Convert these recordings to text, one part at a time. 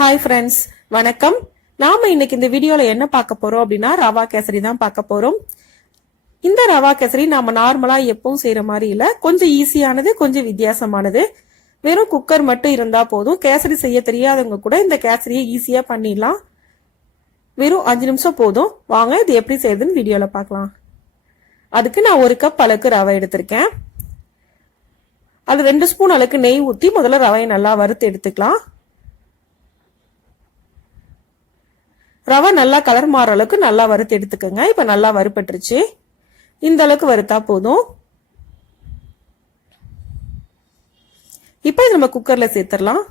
Hi friends, வணக்கம். நாம இன்னைக்கு இந்த வீடியோல என்ன பார்க்க போறோம் அப்படின்னா ரவா கேசரி தான் பார்க்க போறோம். இந்த ரவா கேசரி நாம நார்மலா எப்பவும் செய்யற மாதிரி இல்ல, கொஞ்சம் ஈஸியானது, கொஞ்சம் வித்தியாசமானது. வெறும் குக்கர் மட்டும் இருந்தா போதும். கேசரி செய்ய தெரியாதவங்க கூட இந்த கேசரியை ஈஸியா பண்ணிடலாம். வெறும் 5 நிமிஷம் போதும். வாங்க இது எப்படி செய்யுதுன்னு வீடியோல பார்க்கலாம். அதுக்கு நான் 1 கப் அளவுக்கு ரவை எடுத்திருக்கேன். அது 2 ஸ்பூன் அளவுக்கு நெய் ஊற்றி முதல்ல ரவையை நல்லா வறுத்து எடுத்துக்கலாம். ரவை நல்லா கலர் மாற அளவுக்கு நல்லா வறுத்து எடுத்துக்கோங்க. இப்ப நல்லா வறுபட்டுருச்சு. இந்த அளவுக்கு வறுத்தா போதும். இப்ப நம்ம குக்கர்ல சேர்த்துடலாம்.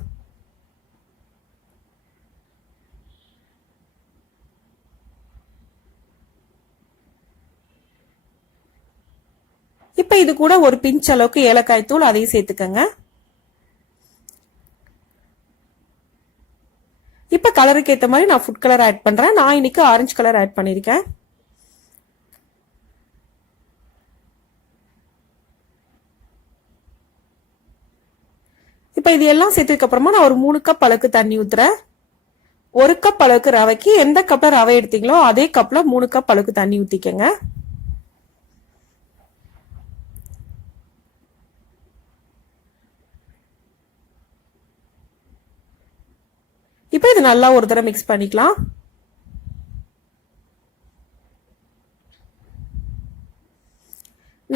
இப்ப இது கூட ஒரு பிஞ்ச் அளவுக்கு ஏலக்காய் தூள் அதையும் சேர்த்துக்கங்க. இப்ப கலருக்கு ஏத்த மாதிரி நான் ஃபுட் கலர் ஆட் பண்றேன். நான் இன்னைக்கு ஆரஞ்சு கலர் ஆட் பண்ணிருக்கேன். இப்ப இது எல்லாம் சேர்த்ததுக்கு அப்புறமா நான் ஒரு 3 கப் அளவுக்கு தண்ணி ஊத்துறேன். 1 கப் அளவுக்கு ரவைக்கு எந்த கப்ல ரவை எடுத்தீங்களோ அதே கப்ல 3 கப் அளவுக்கு தண்ணி ஊத்திக்கங்க. இப்ப இது நல்லா ஒரு தடவை மிக்ஸ் பண்ணிக்கலாம்.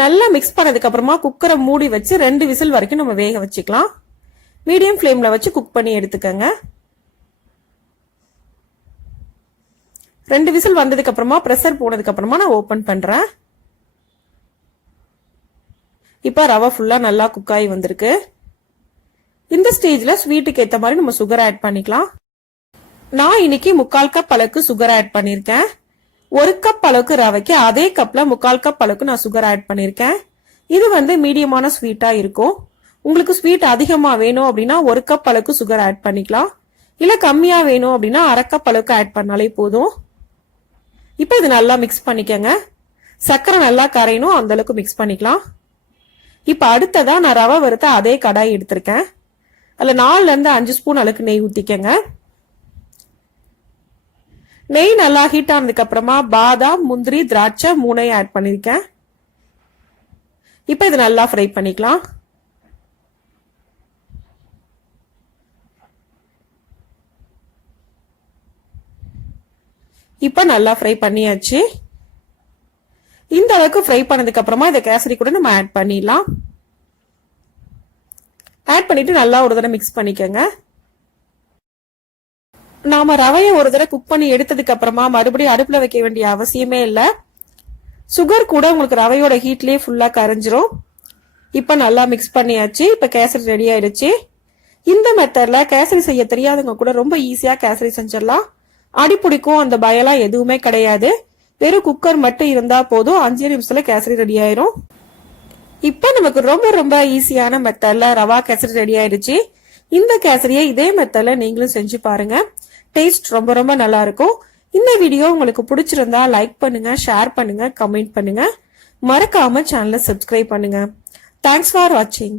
நல்லா மிக்ஸ் பண்ணதுக்கு அப்புறமா குக்கரை மூடி வச்சு 2 விசில் வரைக்கும் நம்ம வேக வச்சுக்கலாம். மீடியம் ஃப்ளேம்ல வச்சு குக் பண்ணி எடுத்துக்கங்க. 2 விசில் வந்ததுக்கு அப்புறமா பிரஷர் போனதுக்கு அப்புறமா நான் ஓபன் பண்றேன். இப்ப ரவை ஃபுல்லா நல்லா குக் ஆகி வந்திருக்கு. இந்த ஸ்டேஜ்ல ஸ்வீட்டுக்கு ஏத்த மாதிரி நம்ம சுகர் ஆட் பண்ணிக்கலாம். நான் இன்னைக்கு 3/4 கப் அளவுக்கு சுகர் ஆட் பண்ணிருக்கேன். 1 கப் அளவுக்கு ரவைக்கு அதே கப்ல 3/4 கப் அளவுக்கு நான் சுகர் ஆட் பண்ணிருக்கேன். இது மீடியமான ஸ்வீட்டா இருக்கும். உங்களுக்கு ஸ்வீட் அதிகமா வேணும் அப்படின்னா 1 கப் அளவுக்கு சுகர் ஆட் பண்ணிக்கலாம். இல்ல கம்மியா வேணும் அப்படின்னா 1/2 கப் அளவுக்கு ஆட் பண்ணாலே போதும். இப்ப இது நல்லா மிக்ஸ் பண்ணிக்கங்க. சர்க்கரை நல்லா கரையணும், அந்த அளவுக்கு மிக்ஸ் பண்ணிக்கலாம். இப்ப அடுத்ததா நான் ரவை வறுத்த அதே கடாய் எடுத்திருக்கேன். அதுல 4ல இருந்து 5 ஸ்பூன் அளவுக்கு நெய் ஊத்திக்கங்க. நெய் நல்லா ஹீட் ஆனதுக்கு அப்புறமா பாதாம், முந்திரி, திராட்சை 3ஐயும் ஆட் பண்ணிருக்கேன். இப்ப இது நல்லா ஃப்ரை பண்ணிக்கலாம். இப்ப நல்லா ஃப்ரை பண்ணியாச்சு. இந்த அளவுக்கு ஃப்ரை பண்ணதுக்கு அப்புறமா இந்த கேசரி கூட நம்ம ஆட் பண்ணிடலாம். ஆட் பண்ணிட்டு நல்லா ஒரு தடவை மிக்ஸ் பண்ணிக்கங்க. நாம ரவையை ஒரு தடவை குக் பண்ணி எடுத்ததுக்கு அப்புறமா மறுபடியும் அடுப்புல வைக்க வேண்டிய அவசியமே இல்ல. சுகர் கூட உங்களுக்கு ரவையோட ஹீட்லயே ஃபுல்லா கரைஞ்சிரும். இப்ப நல்லா மிக்ஸ் பண்ணியாச்சு. இப்ப கேசரி ரெடி ஆயிடுச்சு. இந்த மெத்தட்ல கேசரி செய்ய தெரியாதவங்க கூட ரொம்ப ஈஸியா கேசரி செஞ்சிடலாம். அடிப்பிடிக்கும் அந்த பயம்லாம் எதுவுமே கிடையாது. வெறும் குக்கர் மட்டும் இருந்தா போதும், 5 நிமிஷத்துல கேசரி ரெடி ஆயிரும். இப்ப நமக்கு ரொம்ப ரொம்ப ஈஸியான மெத்தட்ல ரவா கேசரி ரெடி ஆயிடுச்சு. இந்த கேசரியை இதே மெத்தட்ல நீங்களும் செஞ்சு பாருங்க. டேஸ்ட் ரொம்ப ரொம்ப நல்லா இருக்கும். இந்த வீடியோ உங்களுக்கு பிடிச்சிருந்தா லைக் பண்ணுங்க, ஷேர் பண்ணுங்க, கமெண்ட் பண்ணுங்க. மறக்காம சேனலை சப்ஸ்கிரைப் பண்ணுங்க. தேங்க்ஸ் ஃபார் வாட்சிங்.